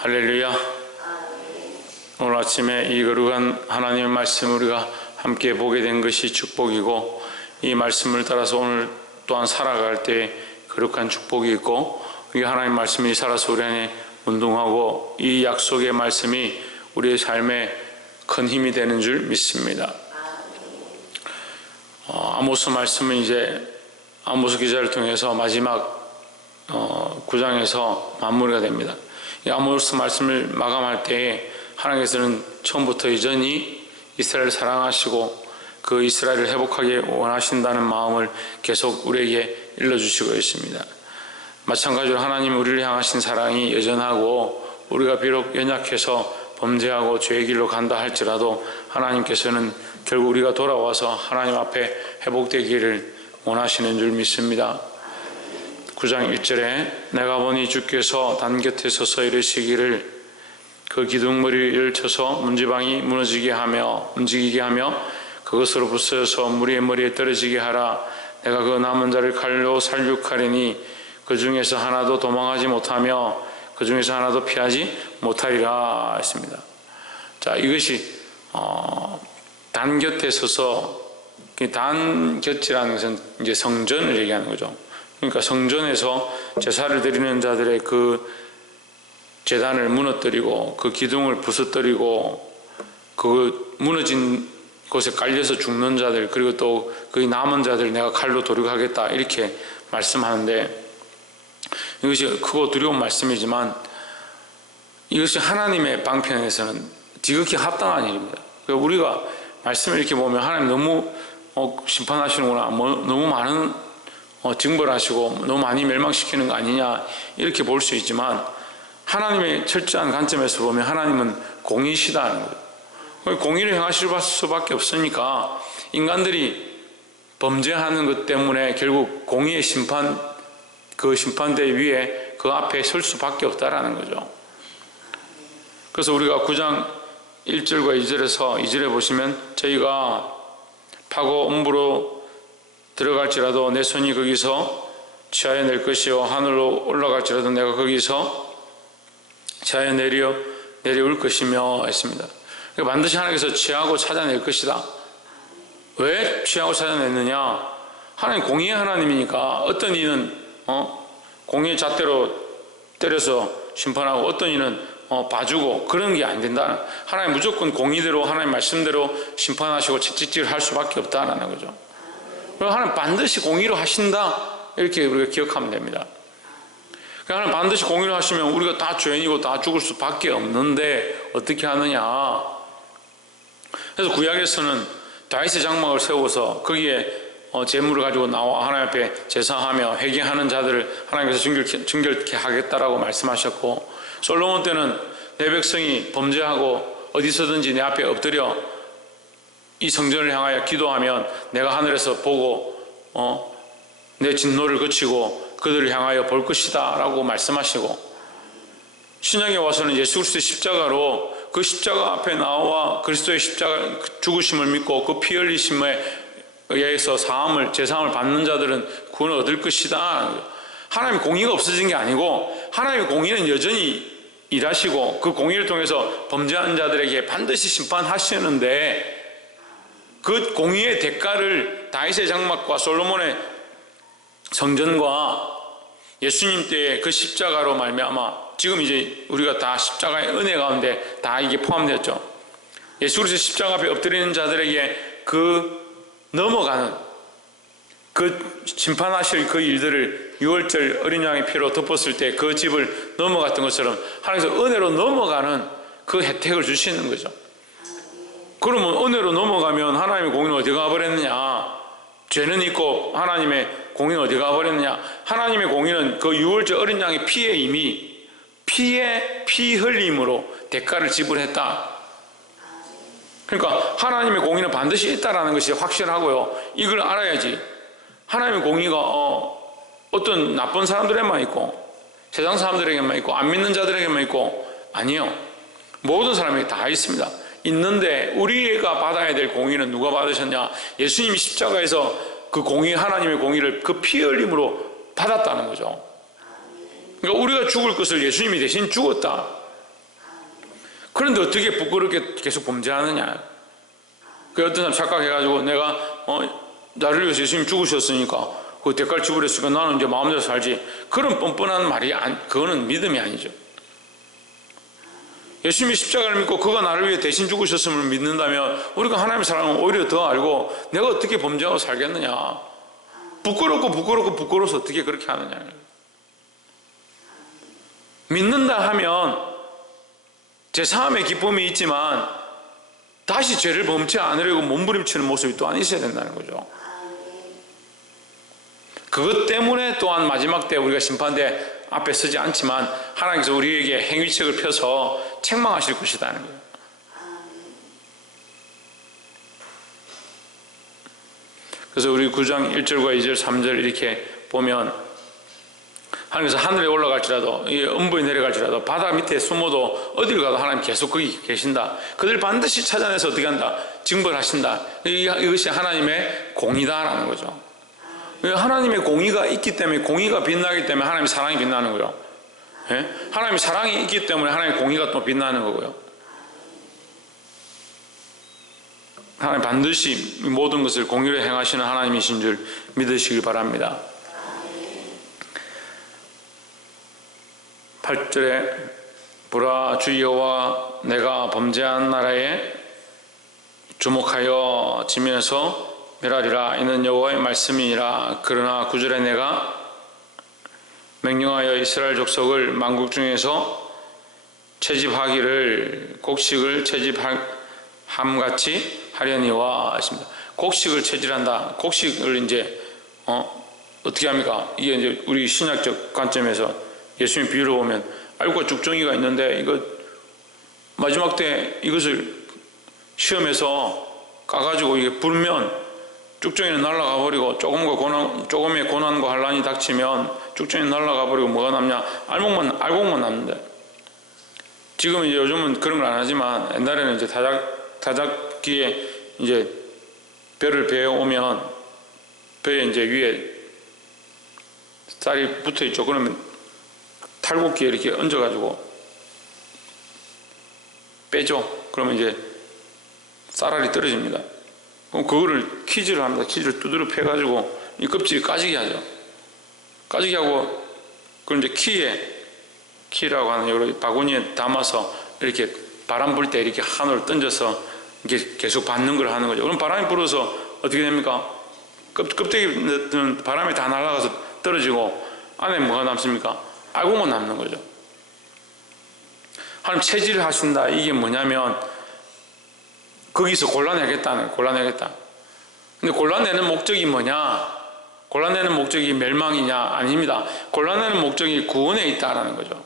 할렐루야. 오늘 아침에 이 거룩한 하나님의 말씀을 우리가 함께 보게 된 것이 축복이고, 이 말씀을 따라서 오늘 또한 살아갈 때 거룩한 축복이 있고, 이 하나님의 말씀이 살아서 우리 안에 운동하고 이 약속의 말씀이 우리의 삶에 큰 힘이 되는 줄 믿습니다. 아모스 말씀은 이제 아모스 기자를 통해서 마지막 9장에서 마무리가 됩니다. 이 아모스 말씀을 마감할 때에 하나님께서는 처음부터 여전히 이스라엘을 사랑하시고 그 이스라엘을 회복하게 원하신다는 마음을 계속 우리에게 일러주시고 있습니다. 마찬가지로 하나님 우리를 향하신 사랑이 여전하고, 우리가 비록 연약해서 범죄하고 죄의 길로 간다 할지라도 하나님께서는 결국 우리가 돌아와서 하나님 앞에 회복되기를 원하시는 줄 믿습니다. 9장 1절에 내가 보니 주께서 단 곁에 서서 이르시기를 그 기둥머리를 쳐서 문지방이 무너지게 하며 움직이게 하며 그것으로 부서져서 무리의 머리에 떨어지게 하라. 내가 그 남은 자를 칼로 살육하리니 그 중에서 하나도 도망하지 못하며 그 중에서 하나도 피하지 못하리라 했습니다. 자, 이것이 단 곁에 서서, 단 곁이라는 것은 이제 성전을 얘기하는 거죠. 그러니까 성전에서 제사를 드리는 자들의 그 제단을 무너뜨리고 그 기둥을 부서뜨리고 그 무너진 곳에 깔려서 죽는 자들, 그리고 또 그 남은 자들 내가 칼로 도륙하겠다, 이렇게 말씀하는데, 이것이 크고 두려운 말씀이지만 이것이 하나님의 방편에서는 지극히 합당한 일입니다. 우리가 말씀을 이렇게 보면 하나님 너무 심판하시는구나, 너무 많은 징벌 하시고 너무 많이 멸망시키는 거 아니냐, 이렇게 볼 수 있지만 하나님의 철저한 관점에서 보면 하나님은 공의시다는 거예요. 공의를 행하실 수밖에 없으니까 인간들이 범죄하는 것 때문에 결국 공의의 심판, 그 심판대 위에 그 앞에 설 수밖에 없다라는 거죠. 그래서 우리가 9장 1절과 2절에서 2절에 보시면 저희가 파고 음부로 들어갈지라도 내 손이 거기서 취하여 낼 것이요 하늘로 올라갈지라도 내가 거기서 취하여 내려올 것이며 했습니다. 그러니까 반드시 하나님께서 취하고 찾아낼 것이다. 왜 취하고 찾아냈느냐? 하나님 공의의 하나님이니까 어떤 이는 공의의 잣대로 때려서 심판하고 어떤 이는 봐주고 그런 게 안 된다. 하나님 무조건 공의대로 하나님 말씀대로 심판하시고 채찍질 할 수밖에 없다라는 거죠. 그리고 하나님 반드시 공의로 하신다, 이렇게 우리가 기억하면 됩니다. 하나님 반드시 공의로 하시면 우리가 다 죄인이고 다 죽을 수밖에 없는데 어떻게 하느냐? 그래서 구약에서는 다윗의 장막을 세워서 거기에 제물을 가지고 나와 하나님 앞에 제사하며 회개하는 자들을 하나님께서 정결케 하겠다라고 말씀하셨고, 솔로몬 때는 내 백성이 범죄하고 어디서든지 내 앞에 엎드려 이 성전을 향하여 기도하면 내가 하늘에서 보고 내 진노를 그치고 그들을 향하여 볼 것이다 라고 말씀하시고, 신약에 와서는 예수 그리스도의 십자가로 그 십자가 앞에 나와 그리스도의 십자가 죽으심을 믿고 그 피 흘리심에 의해서 제사함을 받는 자들은 구원을 얻을 것이다. 하나님의 공의가 없어진 게 아니고 하나님의 공의는 여전히 일하시고 그 공의를 통해서 범죄한 자들에게 반드시 심판하시는데, 그 공의의 대가를 다윗의 장막과 솔로몬의 성전과 예수님 때의 그 십자가로 말미암아 지금 이제 우리가 다 십자가의 은혜 가운데 다 이게 포함되었죠. 예수 그리스도의 십자가 앞에 엎드리는 자들에게 그 넘어가는 그 심판하실 그 일들을 6월절 어린 양의 피로 덮었을 때 그 집을 넘어갔던 것처럼 하나님께서 은혜로 넘어가는 그 혜택을 주시는 거죠. 그러면 은혜로 넘어가면 하나님의 공의는 어디 가버렸느냐? 죄는 있고 하나님의 공의는 어디 가버렸느냐? 하나님의 공의는 그 6월절 어린 양의 피에 이미 피 흘림으로 대가를 지불했다. 그러니까 하나님의 공의는 반드시 있다라는 것이 확실하고요. 이걸 알아야지 하나님의 공의가 어떤 나쁜 사람들에만 있고 세상 사람들에게만 있고 안 믿는 자들에게만 있고, 아니요. 모든 사람에게 다 있습니다. 있는데 우리가 받아야 될 공의는 누가 받으셨냐? 예수님이 십자가에서 그 공의, 하나님의 공의를 그 피 흘림으로 받았다는 거죠. 그러니까 우리가 죽을 것을 예수님이 대신 죽었다. 그런데 어떻게 부끄럽게 계속 범죄하느냐. 그 어떤 사람 착각해가지고 내가 나를 위해서 예수님 죽으셨으니까 그 대가를 지불했으니까 나는 이제 마음대로 살지. 그런 뻔뻔한 말이 그거는 믿음이 아니죠. 예수님이 십자가를 믿고 그가 나를 위해 대신 죽으셨음을 믿는다면 우리가 하나님의 사랑을 오히려 더 알고 내가 어떻게 범죄하고 살겠느냐. 부끄러워서 어떻게 그렇게 하느냐. 믿는다 하면 제사함의 기쁨이 있지만 다시 죄를 범치 않으려고 몸부림치는 모습이 또한 있어야 된다는 거죠. 그것 때문에 또한 마지막 때 우리가 심판대 앞에 서지 않지만 하나님께서 우리에게 행위책을 펴서 책망하실 것이라는 거예요. 그래서 우리 9장 1절과 2절 3절 이렇게 보면 하나님께서 하늘에 올라갈지라도 음부에 내려갈지라도 바다 밑에 숨어도 어딜 가도 하나님 계속 거기 계신다. 그들 반드시 찾아내서 어떻게 한다? 징벌하신다. 이것이 하나님의 공의다라는 거죠. 하나님의 공의가 있기 때문에, 공의가 빛나기 때문에 하나님의 사랑이 빛나는 거예요. 예? 하나님의 사랑이 있기 때문에 하나님의 공의가 또 빛나는 거고요. 하나님 반드시 모든 것을 공의로 행하시는 하나님이신 줄 믿으시길 바랍니다. 8절에 보라 주 여호와 내가 범죄한 나라에 주목하여 지면서 멸하리라. 이는 여호와의 말씀이니라. 그러나 9절에 내가 명령하여 이스라엘 족속을 만국 중에서 채집하기를 곡식을 채집함같이 하려니와 하십니다. 곡식을 채집한다. 곡식을 이제 어떻게 합니까? 이게 이제 우리 신약적 관점에서 예수님 비유를 보면 알과 죽정이가 있는데 이거 마지막 때 이것을 시험에서 까가지고 이게 불면 쭉정이는 날아가 버리고 조금의 고난과 환란이 닥치면 쭉정이는 날아가 버리고 뭐가 남냐? 알곡만 남는데. 지금 이제 요즘은 그런 걸 안 하지만 옛날에는 이제 타작기에 이제 벼를 배에 오면 벼에 이제 위에 쌀이 붙어 있죠. 그러면 탈곡기에 이렇게 얹어가지고 빼죠. 그러면 이제 쌀알이 떨어집니다. 그럼 그거를 키즈를 합니다. 키즈를 두드려 패가지고 이 껍질이 까지게 하죠. 까지게 하고 그걸 이제 키라고 하는 여러 바구니에 담아서 이렇게 바람 불 때 이렇게 한올 던져서 이렇게 계속 받는 걸 하는 거죠. 그럼 바람이 불어서 어떻게 됩니까? 껍데기는 바람이 다 날아가서 떨어지고 안에 뭐가 남습니까? 알곡만 남는 거죠. 하나님 체질을 하신다. 이게 뭐냐면 거기서 골라내겠다. 근데 골라내는 목적이 뭐냐? 골라내는 목적이 멸망이냐? 아닙니다. 골라내는 목적이 구원에 있다라는 거죠.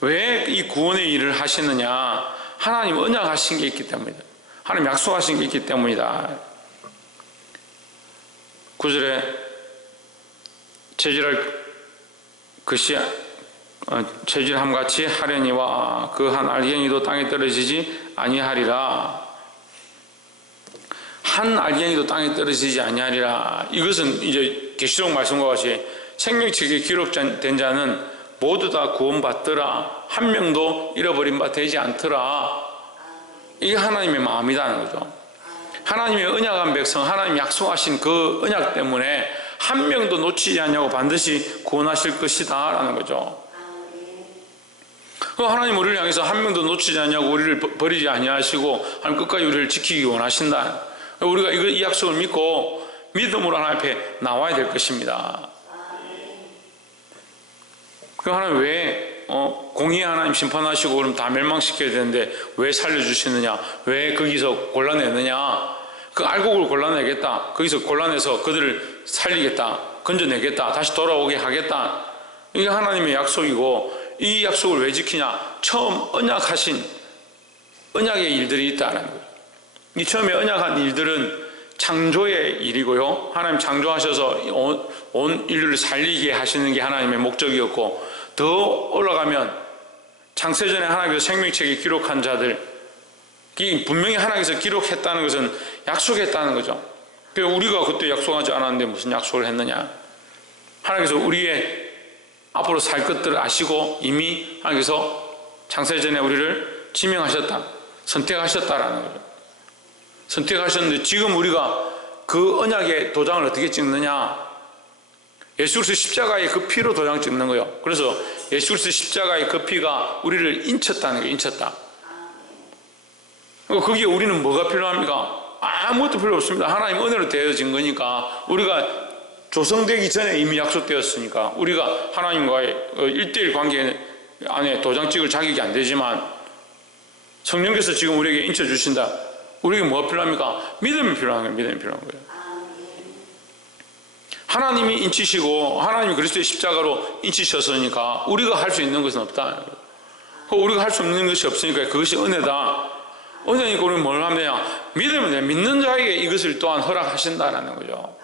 왜 이 구원의 일을 하시느냐? 하나님 언약하신 게 있기 때문이다. 하나님 약속하신 게 있기 때문이다. 9절에 체질할 것이 체질함같이 하려니와 그 한 알갱이도 땅에 떨어지지 아니하리라. 한 알갱이도 땅에 떨어지지 아니하리라. 이것은 이제 계시록 말씀과 같이 생명책에 기록된 자는 모두 다 구원받더라. 한 명도 잃어버린 바 되지 않더라. 이게 하나님의 마음이라는 거죠. 하나님의 언약한 백성, 하나님 약속하신 그 언약 때문에 한 명도 놓치지 않냐고 반드시 구원하실 것이다 라는 거죠. 하나님 우리를 향해서 한 명도 놓치지 않냐고 우리를 버리지 아니하시고 하나님 끝까지 우리를 지키기 원하신다. 우리가 이 약속을 믿고 믿음으로 하나님 앞에 나와야 될 것입니다. 그 하나님 왜 공의의 하나님 심판하시고 그럼 다 멸망시켜야 되는데 왜 살려주시느냐? 왜 거기서 골라내느냐? 그 알곡을 골라내겠다. 거기서 골라내서 그들을 살리겠다. 건져내겠다. 다시 돌아오게 하겠다. 이게 하나님의 약속이고 이 약속을 왜 지키냐? 처음 언약하신 언약의 일들이 있다는 거예요. 이 처음에 언약한 일들은 창조의 일이고요. 하나님 창조하셔서 온 인류를 살리게 하시는 게 하나님의 목적이었고 더 올라가면 창세전에 하나님께서 생명책에 기록한 자들 분명히 하나님께서 기록했다는 것은 약속했다는 거죠. 우리가 그때 약속하지 않았는데 무슨 약속을 했느냐? 하나님께서 우리의 앞으로 살 것들을 아시고 이미 하나님께서 창세전에 우리를 지명하셨다, 선택하셨다라는 거죠. 선택하셨는데 지금 우리가 그 언약의 도장을 어떻게 찍느냐? 예수 그리스도 십자가의 그 피로 도장 찍는 거예요. 그래서 예수 그리스도 십자가의 그 피가 우리를 인쳤다는 거예요. 인쳤다. 거기에 우리는 뭐가 필요합니까? 아무것도 필요 없습니다. 하나님 은혜로 되어진 거니까, 우리가 조성되기 전에 이미 약속되었으니까 우리가 하나님과의 1:1 관계 안에 도장 찍을 자격이 안 되지만 성령께서 지금 우리에게 인쳐주신다. 우리에게 뭐가 필요합니까? 믿음이 필요한 거예요. 믿음이 필요한 거예요. 하나님이 인치시고 하나님이 그리스도의 십자가로 인치셨으니까 우리가 할 수 있는 것은 없다. 우리가 할 수 없는 것이 없으니까 그것이 은혜다. 은혜니까 우리는 뭘 하면 되냐? 믿으면 믿는 자에게 이것을 또한 허락하신다라는 거죠.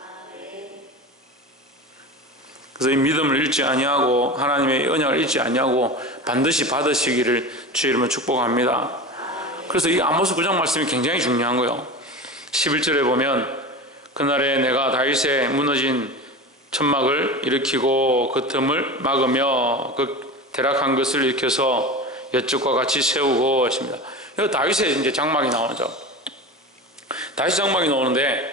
그래서 이 믿음을 잃지 아니하고 하나님의 언약을 잃지 아니하고 반드시 받으시기를 주의 이름으로 축복합니다. 그래서 이 아모스 9장 말씀이 굉장히 중요한 거예요. 11절에 보면 그날에 내가 다윗의 무너진 천막을 일으키고 그 틈을 막으며 그 대락한 것을 일으켜서 여쪽과 같이 세우고 하십니다. 여기 다윗의 이제 장막이 나오죠. 다윗 장막이 나오는데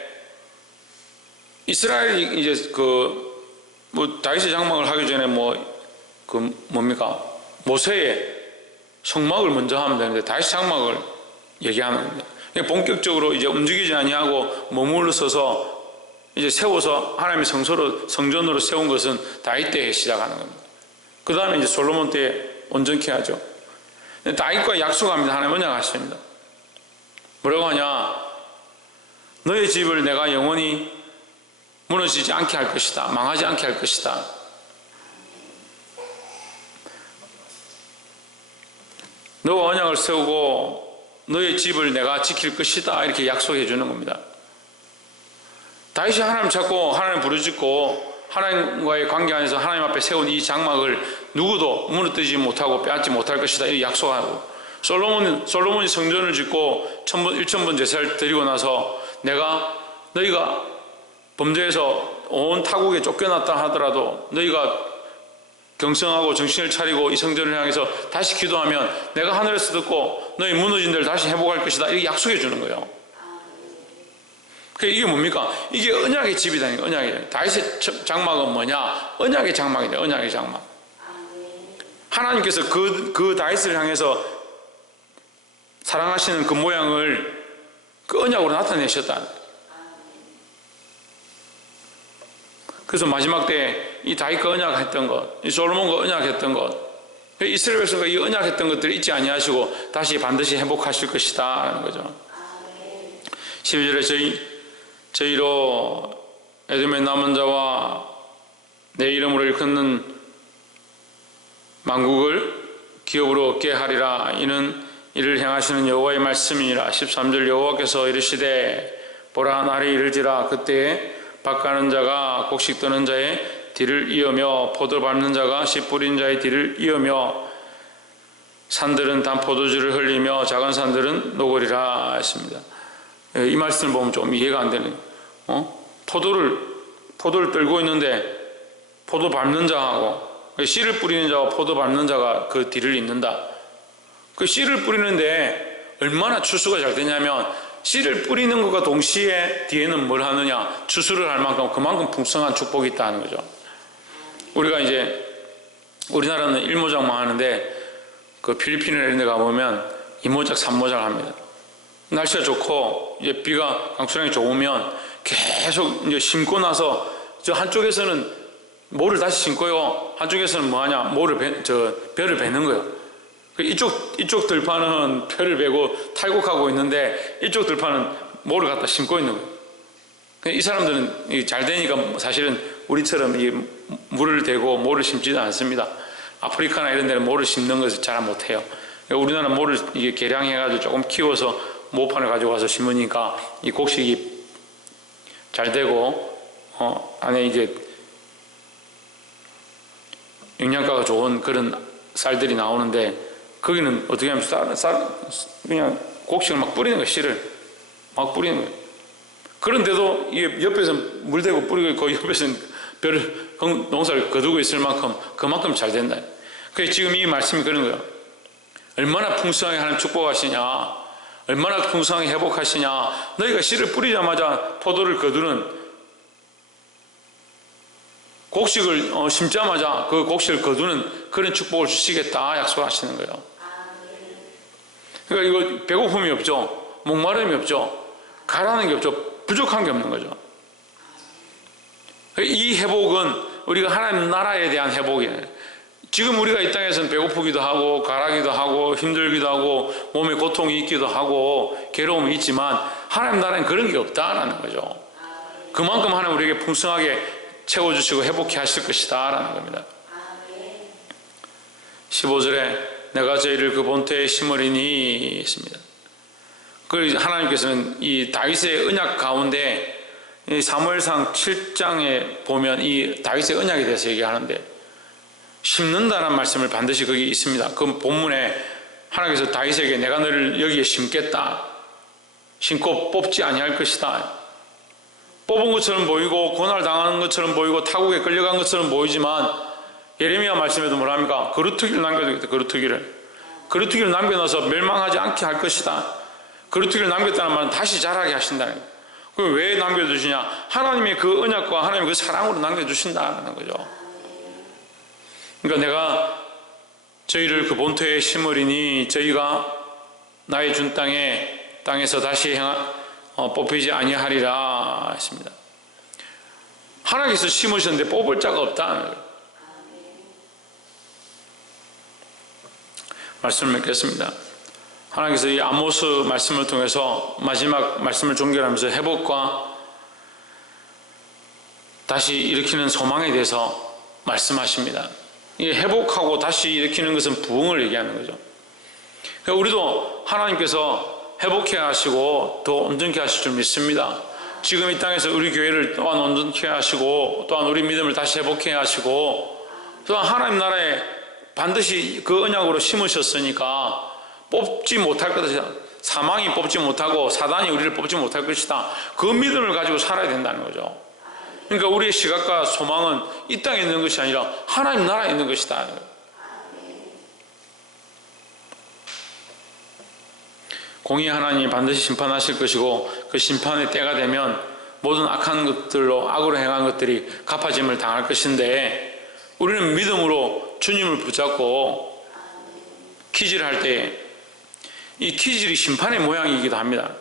이스라엘이 이제 다윗의 장막을 하기 전에 뭡니까? 모세의 성막을 먼저 하면 되는데 다윗 장막을 얘기하는 겁니다. 본격적으로 이제 움직이지 아니하고 머물러 서서 이제 세워서 하나님의 성전으로 세운 것은 다윗 때에 시작하는 겁니다. 그 다음에 이제 솔로몬 때에 온전케 하죠. 다윗과 약속합니다. 하나님 언약하십니다. 뭐라고 하냐? 너의 집을 내가 영원히 무너지지 않게 할 것이다. 망하지 않게 할 것이다. 너와 언약을 세우고 너의 집을 내가 지킬 것이다. 이렇게 약속해 주는 겁니다. 다윗이 하나님 찾고 하나님 부르짖고 하나님과의 관계 안에서 하나님 앞에 세운 이 장막을 누구도 무너뜨리지 못하고 빼앗지 못할 것이다. 이렇게 약속하고, 솔로몬이 성전을 짓고 1,000번 제사를 드리고 나서 너희가 범죄에서 온 타국에 쫓겨났다 하더라도 너희가 경성하고 정신을 차리고 이 성전을 향해서 다시 기도하면 내가 하늘에서 듣고 너희 무너진 데를 다시 회복할 것이다. 이렇게 약속해 주는 거예요. 이게 뭡니까? 이게 언약의 집이다니까. 언약의 다윗의 장막은 뭐냐? 언약의 장막이다. 언약의 장막. 하나님께서 그 다윗을 향해서 사랑하시는 그 모양을 그 언약으로 나타내셨다. 그래서 마지막 때 이 다윗과 언약했던 것, 이 솔로몬과 언약했던 것, 이스라엘 백성과 이 언약했던 것들을 잊지 아니하시고 다시 반드시 회복하실 것이다 라는 거죠. 12절에 저희로 에돔의 남은 자와 내 이름으로 일컫는 만국을 기업으로 얻게 하리라. 이는 이를 행하시는 여호와의 말씀이니라. 13절 여호와께서 이르시되 보라 날이 이르지라. 그때에 밭 가는 자가 곡식 떠는 자의 뒤를 이으며 포도 밟는 자가 씨 뿌린 자의 뒤를 이으며 산들은 단 포도주를 흘리며 작은 산들은 녹으리라 하십니다. 이 말씀을 보면 좀 이해가 안 되는, 포도를 떨고 있는데 포도 밟는 자하고 씨를 뿌리는 자와 포도 밟는 자가 그 뒤를 잇는다. 그 씨를 뿌리는데 얼마나 추수가 잘 되냐면 씨를 뿌리는 것과 동시에 뒤에는 뭘 하느냐? 추수를 할 만큼 그만큼 풍성한 축복이 있다는 거죠. 우리가 이제 우리나라는 1모작만 하는데 그 필리핀이나 이런 데 가보면 2모작, 3모작 합니다. 날씨가 좋고 이제 비가 강수량이 좋으면 계속 이제 심고 나서 저 한쪽에서는 모를 다시 심고요. 한쪽에서는 뭐 하냐? 벼를 베는 거예요. 이쪽 들판은 벼를 베고 탈곡하고 있는데 이쪽 들판은 모를 갖다 심고 있는 거예요. 이 사람들은 잘 되니까 사실은 우리처럼 이 물을 대고 모를 심지도 않습니다. 아프리카나 이런 데는 모를 심는 것을 잘 못해요. 우리나라는 모를 이게 개량해가지고 조금 키워서 모판을 가지고 와서 심으니까 이 곡식이 잘 되고, 안에 이제 영양가가 좋은 그런 쌀들이 나오는데, 거기는 어떻게 하면 그냥 곡식을 막 뿌리는 거예요. 씨를 막 뿌리는 거예요. 그런데도 이게 옆에서 물 대고 뿌리고 있고 옆에서는 농사를 거두고 있을 만큼 그만큼 잘 된다. 그래서 지금 이 말씀이 그런 거예요. 얼마나 풍성하게 하나님 축복하시냐, 얼마나 풍성하게 회복하시냐. 너희가 씨를 뿌리자마자 포도를 거두는, 곡식을 심자마자 그 곡식을 거두는 그런 축복을 주시겠다 약속하시는 거예요. 그러니까 이거 배고픔이 없죠, 목마름이 없죠, 가라는 게 없죠, 부족한 게 없는 거죠. 이 회복은 우리가 하나님 나라에 대한 회복이에요. 지금 우리가 이 땅에서는 배고프기도 하고 가라기도 하고 힘들기도 하고 몸에 고통이 있기도 하고 괴로움이 있지만 하나님 나라에는 그런 게 없다라는 거죠. 그만큼 하나님 우리에게 풍성하게 채워주시고 회복해 하실 것이다 라는 겁니다. 15절에 내가 저희를 그 본토에 심으리니 했습니다. 그리고 하나님께서는 이 다윗의 언약 가운데 이 사무엘상 7장에 보면 이 다윗의 언약에 대해서 얘기하는데 심는다는 말씀을 반드시 거기 있습니다. 그 본문에 하나님께서 다윗에게 내가 너를 여기에 심겠다, 심고 뽑지 아니할 것이다, 뽑은 것처럼 보이고 고난당하는 것처럼 보이고 타국에 끌려간 것처럼 보이지만 예레미야 말씀에도 뭐랍니까? 거루투기를 남겨두겠다. 거루투기를 남겨놔서 멸망하지 않게 할 것이다. 거루투기를 남겼다는 말은 다시 자라게 하신다는 거예요. 그럼 왜 남겨두시냐? 하나님의 그 언약과 하나님의 그 사랑으로 남겨두신다는 거죠. 그러니까 내가 저희를 그 본토에 심으리니 저희가 나의 준 땅에서 다시 뽑히지 아니하리라 했습니다. 하나님께서 심으셨는데 뽑을 자가 없다는 거예요. 말씀을 맺겠습니다. 하나님께서 이 아모스 말씀을 통해서 마지막 말씀을 종결하면서 회복과 다시 일으키는 소망에 대해서 말씀하십니다. 이 회복하고 다시 일으키는 것은 부흥을 얘기하는 거죠. 그러니까 우리도 하나님께서 회복해 하시고 더 온전케 하실 줄 믿습니다. 지금 이 땅에서 우리 교회를 또한 온전케 하시고 또한 우리 믿음을 다시 회복해 하시고 또한 하나님 나라에 반드시 그 언약으로 심으셨으니까 뽑지 못할 것이다. 사망이 뽑지 못하고 사단이 우리를 뽑지 못할 것이다. 그 믿음을 가지고 살아야 된다는 거죠. 그러니까 우리의 시각과 소망은 이 땅에 있는 것이 아니라 하나님 나라에 있는 것이다. 공의 하나님이 반드시 심판하실 것이고 그 심판의 때가 되면 모든 악한 것들로 악으로 행한 것들이 갚아짐을 당할 것인데 우리는 믿음으로 주님을 붙잡고 기질을 할 때 이 기질이 심판의 모양이기도 합니다.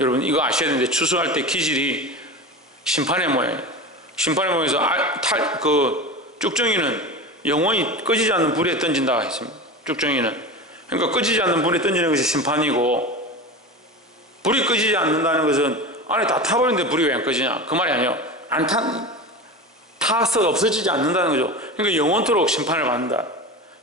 여러분 이거 아셔야 되는데 추수할 때 기질이 심판의 모양이에요. 심판의 모양에서 쭉정이는 영원히 꺼지지 않는 불에 던진다 했습니다. 쭉정이는 그러니까 꺼지지 않는 불에 던지는 것이 심판이고 불이 꺼지지 않는다는 것은 안에 다 타버리는데 불이 왜 안 꺼지냐 그 말이 아니에요. 타서 없어지지 않는다는 거죠. 그러니까 영원토록 심판을 받는다.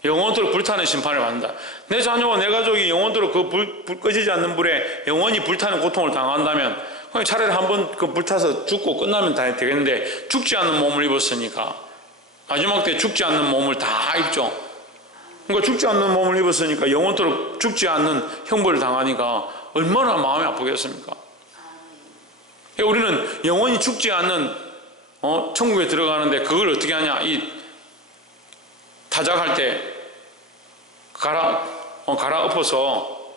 영원토록 불타는 심판을 받는다. 내 자녀와 내 가족이 영원토록 그 불 꺼지지 않는 불에 영원히 불타는 고통을 당한다면 그냥 차라리 한번 그 불타서 죽고 끝나면 다 되겠는데 죽지 않는 몸을 입었으니까 마지막 때 죽지 않는 몸을 다 입죠. 그러니까 죽지 않는 몸을 입었으니까 영원토록 죽지 않는 형벌을 당하니까 얼마나 마음이 아프겠습니까? 우리는 영원히 죽지 않는 천국에 들어가는데 그걸 어떻게 하냐? 이 타작할 때 갈아엎어서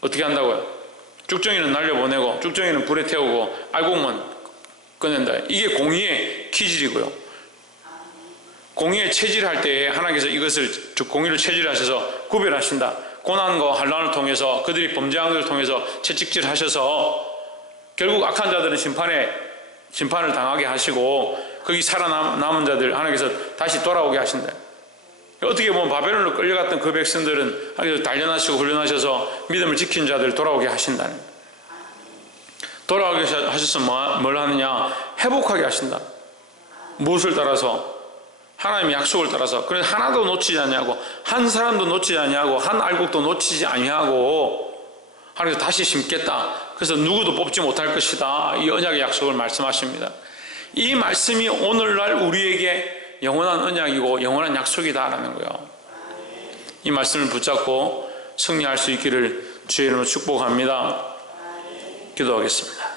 어떻게 한다고요? 쭉정이는 날려보내고 쭉정이는 불에 태우고 알곡만 꺼낸다. 이게 공의의 기질이고요. 공의의 체질할 때에 하나님께서 이것을 공의를 체질하셔서 구별하신다. 고난과 환난을 통해서 그들이 범죄한 것을 통해서 채찍질하셔서 결국 악한 자들은 심판을 당하게 하시고 거기 살아남은 자들 하나님께서 다시 돌아오게 하신다. 어떻게 보면 바벨론으로 끌려갔던 그 백성들은 하나님께서 단련하시고 훈련하셔서 믿음을 지킨 자들 돌아오게 하신다는 거예요. 돌아오게 하셔서 뭘 하느냐? 회복하게 하신다. 무엇을 따라서? 하나님의 약속을 따라서. 그래서 하나도 놓치지 아니하고 한 사람도 놓치지 아니하고 한 알곡도 놓치지 아니하고 하나님께서 다시 심겠다. 그래서 누구도 뽑지 못할 것이다. 이 언약의 약속을 말씀하십니다. 이 말씀이 오늘날 우리에게 영원한 언약이고 영원한 약속이다라는 거예요. 이 말씀을 붙잡고 승리할 수 있기를 주의 이름으로 축복합니다. 기도하겠습니다.